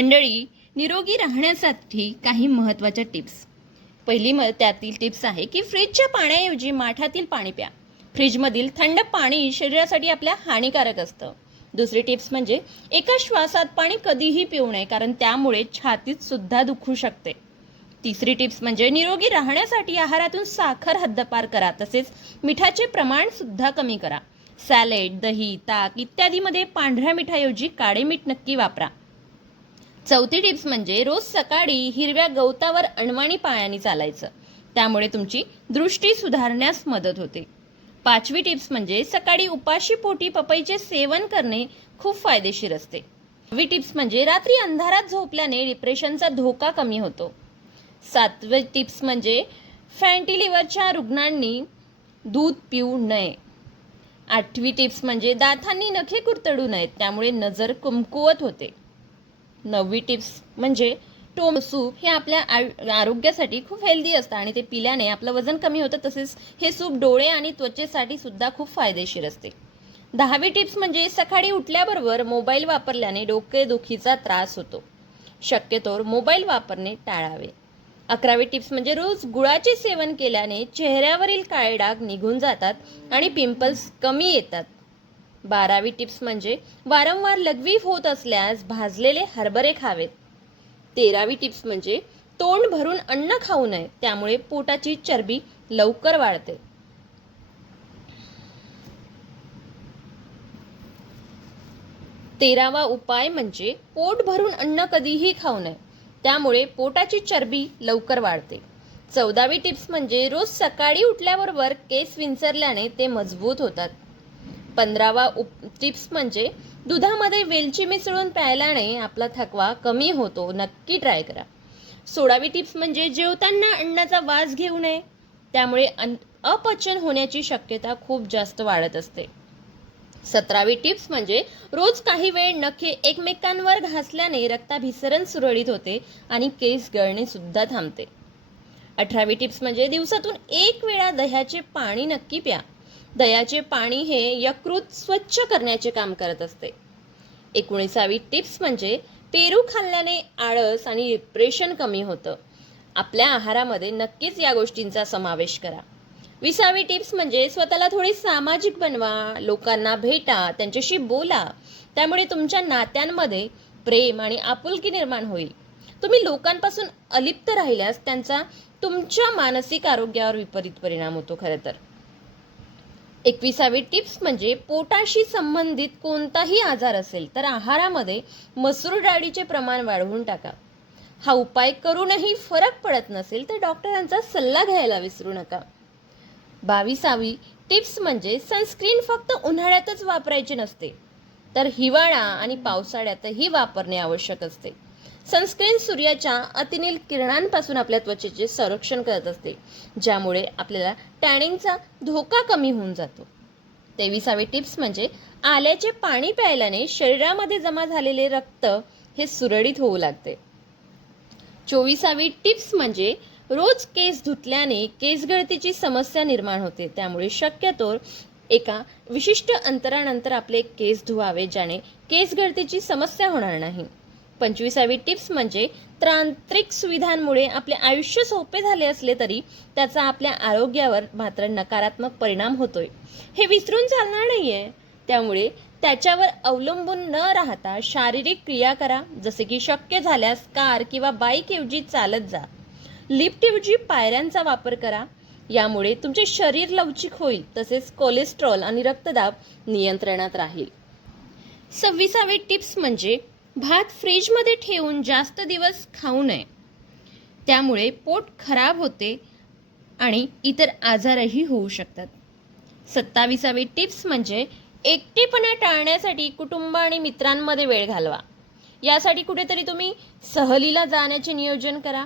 मंडळी निरोगी राहण्यासाठी काही महत्त्वाच्या टिप्स. पहिली म त्यातील टिप्स आहे की फ्रीजच्या पाण्याऐवजी माठातील पाणी प्या. फ्रीजमधील थंड पाणी शरीरासाठी आपल्या हानिकारक असतं. दुसरी टिप्स म्हणजे एका श्वासात पाणी कधीही पिऊ नये कारण त्यामुळे छातीत सुद्धा दुखू शकते. तिसरी टिप्स म्हणजे निरोगी राहण्यासाठी आहारातून साखर हद्दपार करा तसेच मिठाचे प्रमाण सुद्धा कमी करा. सॅलेड दही ताक इत्यादीमध्ये पांढऱ्या मिठाऐवजी काळे मीठ नक्की वापरा. चौथी टिप्स म्हणजे रोज सकाळी हिरव्या गवतावर अणवाणी पायाने चालायचं. त्यामुळे तुमची दृष्टी सुधारण्यास मदत होते. पाचवी टिप्स म्हणजे सकाळी उपाशी पोटी पपईचे सेवन करणे खूप फायदेशीर असते. सहावी टिप्स म्हणजे रात्री अंधारात झोपल्याने डिप्रेशनचा धोका कमी होतो. सातवे टिप्स म्हणजे फॅन्टी लिव्हरच्या रुग्णांनी दूध पिऊ नये. आठवी टिप्स म्हणजे दातांनी नखे कुरतडू नयेत त्यामुळे नजर कमकुवत होते. नववी टिप्स म्हणजे टोम सूप हे आपल्या आयु- आरोग्यासाठी खूप हेल्दी असतं आणि ते पिल्याने आपलं वजन कमी होतं तसेच हे सूप डोळे आणि त्वचेसाठी सुद्धा खूप फायदेशीर असते. दहावी टिप्स म्हणजे सकाळी उठल्याबरोबर मोबाईल वापरल्याने डोकेदुखीचा त्रास होतो. शक्यतोवर मोबाईल वापरणे टाळावे. अकरावी टिप्स म्हणजे रोज गुळाचे सेवन केल्याने चेहऱ्यावरील काळे डाग निघून जातात आणि पिंपल्स कमी येतात. बारावी टिप्स म्हणजे वारंवार लघवी होत असल्यास भाजलेले हरभरे खावेत. तेरावी टिप्स म्हणजे तोंड भरून अन्न खाऊ नये त्यामुळे पोटाची चरबी लवकर वाढते. तेरावा उपाय म्हणजे पोट भरून अन्न कधीही खाऊ नये त्यामुळे पोटाची चरबी लवकर वाढते. चौदावी टिप्स म्हणजे रोज सकाळी उठल्याबरोबर केस विंचरल्याने ते मजबूत होतात. पंधरावा उप टिप्स म्हणजे दुधामध्ये वेलची मिसळून प्यायल्याने आपला थकवा कमी होतो. नक्की ट्राय करा. सोळावी टिप्स म्हणजे जेवताना अन्नाचा वास घेऊ नये. त्यामुळे अन अपचन होण्याची शक्यता खूप जास्त वाढत असते. सतरावी टिप्स म्हणजे रोज काही वेळ नखे एकमेकांवर घासल्याने रक्ताभिसरण सुरळीत होते आणि केस गळणे सुद्धा थांबते. अठरावी टिप्स म्हणजे दिवसातून एक वेळा दह्याचे पाणी नक्की प्या. दह्याचे पाणी हे यकृत स्वच्छ करण्याचे काम करत असते. एकोणीसावी टिप्स म्हणजे पेरू खाल्ल्याने आळस आणि डिप्रेशन कमी होतं. आपल्या आहारामध्ये नक्कीच या गोष्टींचा समावेश करा. विसावी टिप्स म्हणजे स्वतःला थोडी सामाजिक बनवा लोकांना भेटा त्यांच्याशी बोला. त्यामुळे तुमच्या नात्यांमध्ये प्रेम आणि आपुलकी निर्माण होईल. तुम्ही लोकांपासून अलिप्त राहिल्यास त्यांचा तुमच्या मानसिक आरोग्यावर विपरीत परिणाम होतो खरं तर. एकविसावी टिप्स म्हणजे पोटाशी संबंधित कोणताही आजार असेल तर आहारामध्ये मसूर डाळीचे प्रमाण वाढवून टाका. हा उपाय करूनही फरक पडत नसेल तर डॉक्टरांचा सल्ला घ्यायला विसरू नका. बावीसावी टिप्स म्हणजे सनस्क्रीन फक्त उन्हाळ्यातच वापरायची नसते तर हिवाळा आणि पावसाळ्यातही वापरणे आवश्यक असते. सनस्क्रीन सूर्याच्या अतिनील किरणांपासून आपल्या त्वचेचे संरक्षण करत असते ज्यामुळे आपल्याला टॅनिंगचा धोका कमी होऊन जातो. तेविसावे टिप्स म्हणजे आल्याचे पाणी प्यायल्याने शरीरामध्ये जमा झालेले रक्त हे सुरळीत होऊ लागते. चोवीसावी टिप्स म्हणजे रोज केस धुतल्याने केस गळतीची समस्या निर्माण होते त्यामुळे शक्यतो एका विशिष्ट अंतरानंतर आपले केस धुवावे ज्याने केस गळतीची समस्या होणार नाही. पंचवीसावी टिप्स म्हणजे तांत्रिक सुविधांमुळे आपले आयुष्य सोपे झाले असले तरी त्याचा आपल्या आरोग्यावर मात्र नकारात्मक परिणाम होतोय. हे विसरून चालणार नाही आहे त्यामुळे त्याच्यावर अवलंबून न राहता शारीरिक क्रिया करा जसे की शक्य झाल्यास कार किंवा बाईक ऐवजी चालत जा. लिफ्टऐवजी पायऱ्यांचा वापर करा. यामुळे तुमचे शरीर लवचिक होईल तसेच कोलेस्ट्रॉल आणि रक्तदाब नियंत्रणात राहील. सव्वीसावे टिप्स म्हणजे भात फ्रीजमध्ये ठेवून जास्त दिवस खाऊ नये. त्यामुळे पोट खराब होते आणि इतर आजारही होऊ शकतात. सत्तावीसावी टिप्स म्हणजे एकटेपणा टाळण्यासाठी कुटुंब आणि मित्रांमध्ये वेळ घालवा. यासाठी कुठेतरी तुम्ही सहलीला जाण्याचे नियोजन करा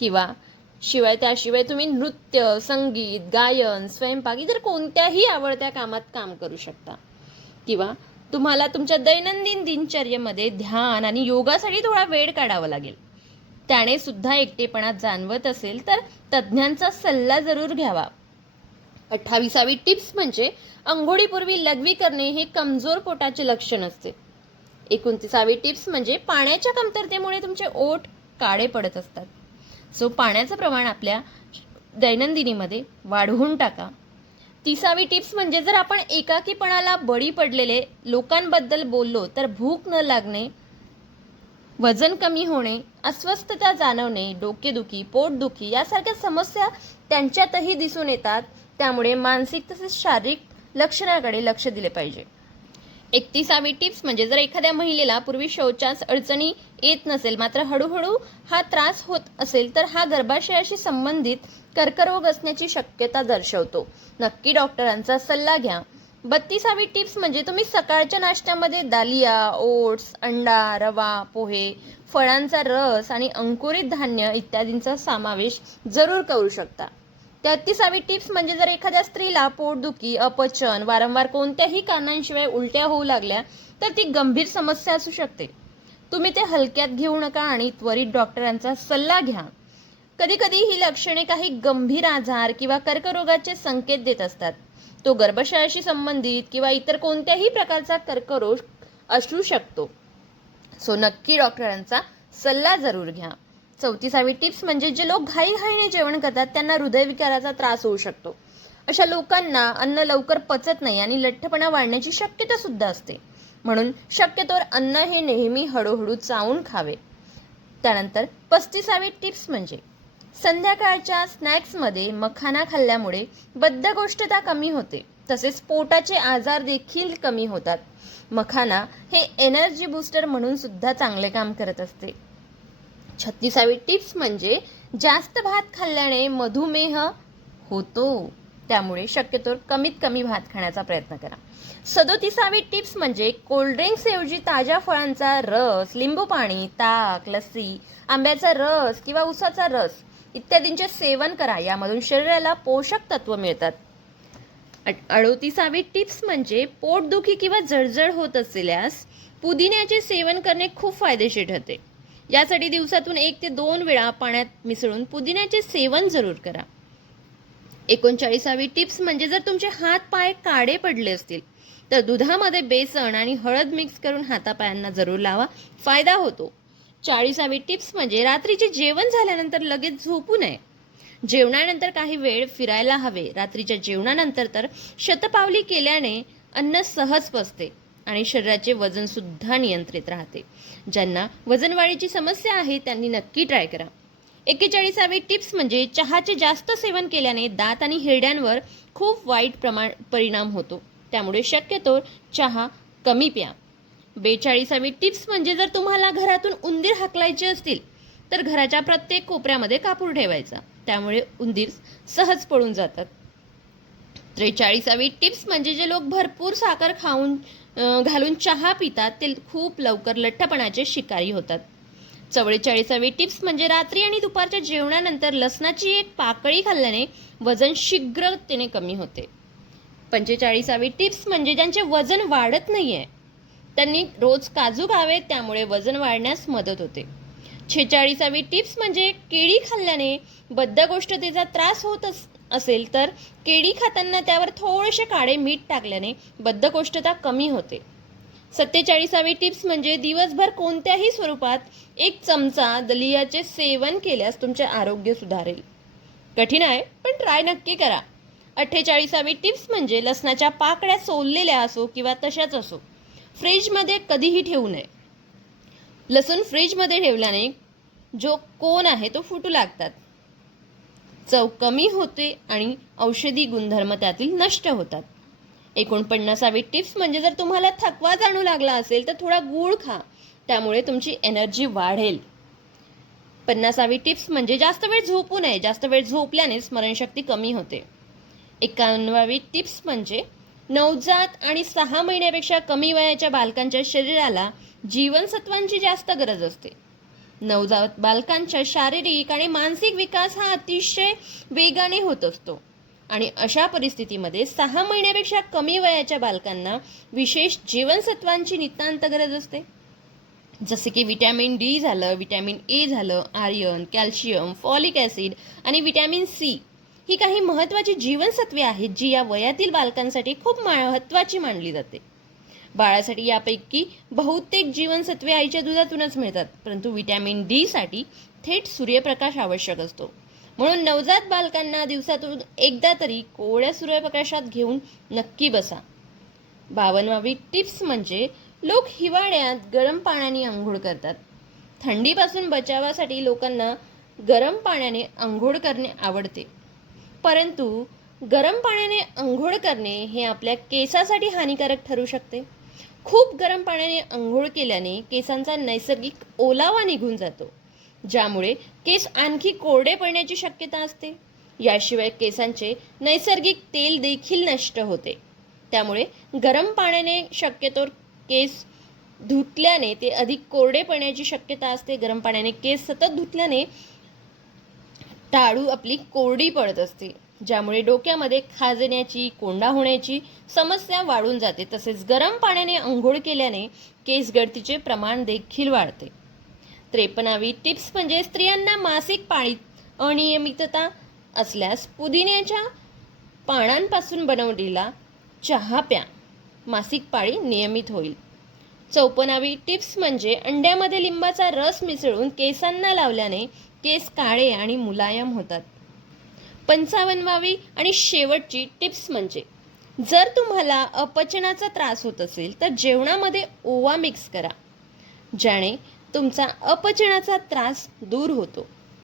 किंवा शिवाय त्याशिवाय तुम्ही नृत्य संगीत गायन स्वयंपाक इतर कोणत्याही आवडत्या कामात काम करू शकता. किंवा तुम्हाला तुमच्या दैनंदिन दिनचर्येमध्ये ध्यान आणि योगासाठी थोडा वेळ काढावा लागेल. त्याने सुद्धा एकटेपणा जाणवत असेल तर तज्ज्ञांचा सल्ला जरूर घ्यावा. अठ्ठावीसावी टिप्स म्हणजे अंघोळीपूर्वी लघवी करणे हे कमजोर पोटाचे लक्षण असते. एकोणतीसावी टिप्स म्हणजे पाण्याच्या कमतरतेमुळे तुमचे ओठ काळे पडत असतात. सो पाण्याचं प्रमाण आपल्या दैनंदिनीमध्ये वाढवून टाका. तिसावी टिप्स म्हणजे जर आपण एकाकीपणाला बळी पडलेले लोकांबद्दल बोललो तर भूक न लागणे वजन कमी होणे अस्वस्थता जाणवणे डोकेदुखी पोटदुखी यासारख्या समस्या त्यांच्यातही दिसून येतात. त्यामुळे मानसिक तसेच शारीरिक लक्षणाकडे लक्ष दिले पाहिजे. एकतीसावी टिप्स म्हणजे जर एखाद्या महिलेला पूर्वी शौचास अडचणी येत नसेल मात्र हळूहळू हा त्रास होत असेल तर हा गर्भाशयाशी संबंधित कर्करोग असण्याची शक्यता दर्शवतो. नक्की डॉक्टरांचा सल्ला घ्या. बत्तीसावी टिप्स म्हणजे तुम्ही सकाळच्या नाश्त्यामध्ये दालिया ओट्स अंडा रवा पोहे फळांचा रस आणि अंकुरित धान्य इत्यादींचा समावेश जरूर करू शकता. तेहतीसावी टिप्स म्हणजे जर एखाद्या स्त्रीला पोटदुखी अपचन वारंवार कोणत्याही कारणांशिवाय उलट्या होऊ लागल्या तर ती गंभीर समस्या असू शकते. तुम्ही ते हलक्यात घेऊ नका आणि त्वरित डॉक्टरांचा सल्ला घ्या. कधी कधी ही लक्षणे काही गंभीर आजार किंवा कर्करोगाचे संकेत देत असतात. तो गर्भाशयाशी संबंधित किंवा इतर कोणत्याही प्रकारचा कर्करोग असू शकतो. सो नक्की डॉक्टरांचा सल्ला जरूर घ्या. चौतीसावी टिप्स म्हणजे जे लोक घाईघाईने जेवण करतात त्यांना हृदयविकाराचा त्रास होऊ शकतो. अशा लोकांना अन्न लवकर पचत नाही आणि लठ्ठपणा वाढण्याची शक्यता सुद्धा असते. म्हणून शक्यतोवर अन्न हे नेहमी हळूहळू चावून खावे. त्यानंतर पस्तीसावी टिप्स म्हणजे संध्याकाळच्या स्नॅक्समध्ये मखाना खाल्ल्यामुळे बद्धकोष्ठता कमी होते तसेच पोटाचे आजार देखील कमी होतात. मखाना हे एनर्जी बूस्टर म्हणून सुद्धा चांगले काम करत असते. छत्तीसावी टिप्स म्हणजे जास्त भात खाल्ल्याने मधुमेह होतो. त्यामुळे शक्यतोवर कमीत कमी भात खाण्याचा प्रयत्न करा. सदोतीसावी टिप्स म्हणजे कोल्ड्रिंक्सऐवजी ताज्या फळांचा रस लिंबू पाणी ताक लस्सी आंब्याचा रस किंवा उसाचा रस इत्यादींचे सेवन करा. यामधून शरीराला पोषक तत्व मिळतात. अडोतीसावी टिप्स म्हणजे पोटदुखी किंवा जळजळ होत असल्यास पुदिन्याचे सेवन करणे खूप फायदेशीर ठरते. यासाठी दिवसातून एक ते दोन वेळा पाण्यात मिसळून पुदिन्याचे सेवन जरूर करा. एकोणचाळीसावी टिप्स म्हणजे जर तुमचे हात पाय काळे पडले असतील तर दुधामध्ये बेसन आणि हळद मिक्स करून हातापायांना जरूर लावा. फायदा होतो. चाळीसावी टिप्स म्हणजे रात्रीचे जेवण झाल्यानंतर लगेच झोपू नये. जेवणानंतर काही वेळ फिरायला हवे. रात्रीच्या जेवणानंतर तर शतपावली केल्याने अन्न सहज पचते. आणि शरीराचे वजन सुद्धा नियंत्रित राहते. ज्यांना वजनवाढीची समस्या आहे त्यांनी नक्की ट्राय करा. एक्केचाळीसावी टिप्स म्हणजे चहाचे जास्त सेवन केल्याने दात आणि हिरड्यांवर खूप वाईट प्रमाण परिणाम होतो. त्यामुळे शक्यतो चहा कमी प्या. बेचाळीसावी टिप्स म्हणजे जर तुम्हाला घरातून उंदीर हाकलायचे असतील तर घराच्या प्रत्येक कोपऱ्यामध्ये कापूर ठेवायचा. त्यामुळे उंदीर सहज पळून जातात. त्रेचाळीसावी टिप्स म्हणजे जे लोक भरपूर साखर खाऊन घालून चहा पितात ते खूप लवकर लठ्ठपणाचे शिकारी होतात. चव्वेचाळीसावी टिप्स म्हणजे रात्री आणि दुपारच्या जेवणानंतर लसणाची एक पाकळी खाल्ल्याने वजन शीघ्रतेने कमी होते. पंचेचाळीसावी टिप्स म्हणजे ज्यांचे वजन वाढत नाही आहे त्यांनी रोज काजू खावे त्यामुळे वजन वाढण्यास मदत होते. छेचाळीसावी टिप्स म्हणजे केळी खाल्ल्याने बद्धगोष्ठतेचा त्रास होत अस- असेल तर केळी खाताना त्यावर थोडेसे काळे मीठ टाकल्याने बद्धकोष्ठता कमी होते. सत्तेचाळीसावी टिप्स म्हणजे दिवसभर कोणत्याही स्वरूपात एक चमचा दलियाचे सेवन केल्यास तुमचे आरोग्य सुधारेल. कठीण आहे पण ट्राय नक्की करा. अठ्ठेचाळीसावी टिप्स म्हणजे लसणाच्या पाकळ्या सोललेल्या असो किंवा तशाच असो. फ्रीजमध्ये कधीही ठेवू नये. लसूण फ्रीजमध्ये ठेवल्याने जो कोण आहे तो फुटू लागतात. चव कमी होते आणि औषधी गुणधर्म त्यातील नष्ट होतात. एकोणपन्नासावी टिप्स म्हणजे जर तुम्हाला थकवा जाणू लागला असेल तर थोडा गूळ खा. त्यामुळे तुमची एनर्जी वाढेल. पन्नासावी टिप्स म्हणजे जास्त वेळ झोपू नये. जास्त वेळ झोपल्याने स्मरणशक्ती कमी होते. एकावन्नावी टिप्स म्हणजे नवजात आणि सहा महिन्यापेक्षा कमी वयाच्या बालकांच्या शरीराला जीवनसत्वांची जास्त गरज असते. नवजात बालकांच्या शारीरिक आणि मानसिक विकास हा अतिशय वेगाने होत असतो. आणि अशा परिस्थितीमध्ये सहा महिन्यापेक्षा कमी वयाच्या बालकांना विशेष जीवनसत्वांची नितांत गरज असते. जसे की विटॅमिन डी झालं विटॅमिन ए झालं आर्यन कॅल्शियम फॉलिक ॲसिड आणि विटॅमिन सी ही काही महत्त्वाची जीवनसत्वे आहेत जी या वयातील बालकांसाठी खूप महत्त्वाची मानली जाते. बाळासाठी यापैकी बहुतेक जीवनसत्वे आईच्या दुधातूनच मिळतात. परंतु व्हिटॅमिन डीसाठी थेट सूर्यप्रकाश आवश्यक असतो. म्हणून नवजात बालकांना दिवसातून एकदा तरी कोवळ्या सूर्यप्रकाशात घेऊन नक्की बसा. बावनवावी टिप्स म्हणजे लोक हिवाळ्यात गरम पाण्याने आंघोळ करतात. थंडीपासून बचावासाठी लोकांना गरम पाण्याने आंघोळ करणे आवडते. परंतु गरम पाण्याने आंघोळ करणे हे आपल्या केसासाठी हानिकारक ठरू शकते. खूप गरम पाण्याने आंघोळ केल्याने केसांचा नैसर्गिक ओलावा निघून जातो. ज्यामुळे केस आणखी कोरडे पडण्याची शक्यता असते. याशिवाय केसांचे नैसर्गिक तेल देखील नष्ट होते. त्यामुळे गरम पाण्याने शक्यतो केस धुतल्याने ते अधिक कोरडे पडण्याची शक्यता असते. गरम पाण्याने केस सतत धुतल्याने टाळू आपली कोरडी पडत असते. ज्यामुळे डोक्यामध्ये खाजण्याची कोंडा होण्याची समस्या वाढून जाते. तसेच गरम पाण्याने अंघोळ केल्याने केस गळतीचे प्रमाण देखील वाढते. त्रेपन्नावी टिप्स म्हणजे स्त्रियांना मासिक पाळीत अनियमितता असल्यास पुदिन्याच्या पानांपासून बनवलेला चहा प्या. मासिक पाळी नियमित होईल. चौपनावी टिप्स म्हणजे अंड्यामध्ये लिंबाचा रस मिसळून केसांना लावल्याने केस काळे आणि मुलायम होतात. पंचावन्नवावी आणि शेवटची टिप्स म्हणजे जर तुम्हाला अपचनाचा त्रास होत असेल तर जेवणामध्ये ओवा मिक्स करा ज्याने तुमचा अपचनाचा त्रास दूर होतो.